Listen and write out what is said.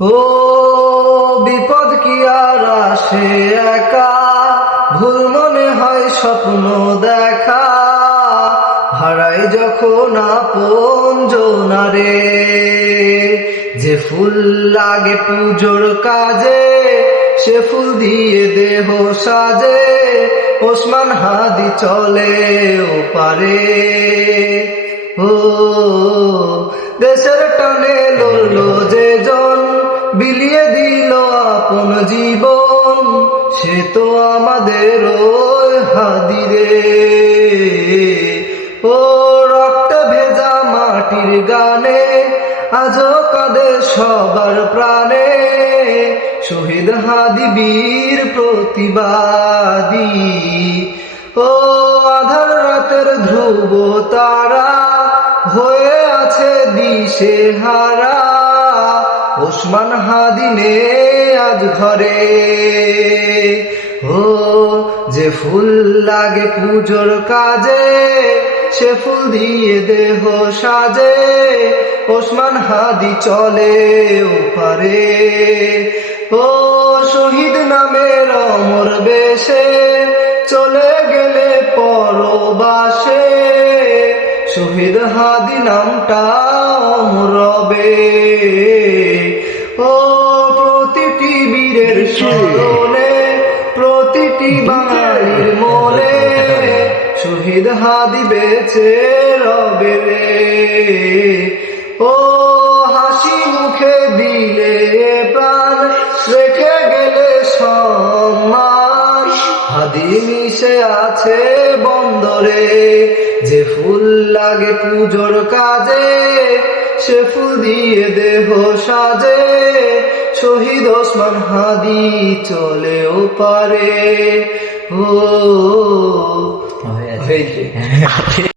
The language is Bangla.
ও বিপদ কি আর আসে একা, ভুল মনে হয় স্বপ্ন দেখা, হারাই যখন আপন জনারে। যে ফুল লাগে পুজোর কাজে, সে ফুল দিয়ে দেহ সাজে, ওসমান হাদি চলে ওপারে। ও দেশের টানে লড়লো যে জন, বিলিয়ে দিল আপন জীবন, সে তো আমাদের ওই হাদি রে। ও রক্তে ভেজা মাটির গানে আজও কাঁদে সবার প্রাণে, শহীদ হাদি বীর প্রতিবাদী। ও আধার রাতের ধ্রুব তারা হয়ে আছে দিশে হারা, ওসমান হাদি নে আজ ঘরে। ও যে ফুল লাগে পুজোর কাজে, সে ফুল দিয়ে দেহ সাজে, ওসমান হাদি চলে ওপারে। ও শহীদ নামের অমর বেশে চলে গেলে পরবাসে, শহীদ হাদি নামটা অমর রবে। ও প্রতিটি বীরের স্মরণে, প্রতিটি বাঙালির মনে, শহীদ হাদি বেঁচে রবে রে। ও হাসি মুখে দিলে প্রাণ, রেখে গেলে সম্মান, হাদি মিশে আছে বন্দরে। যে ফুল লাগে পুজোর কাজে, সে ফুল দিয়ে দেহ সাজে, শহীদ ওসমান হাদি চলে ওপারে। ও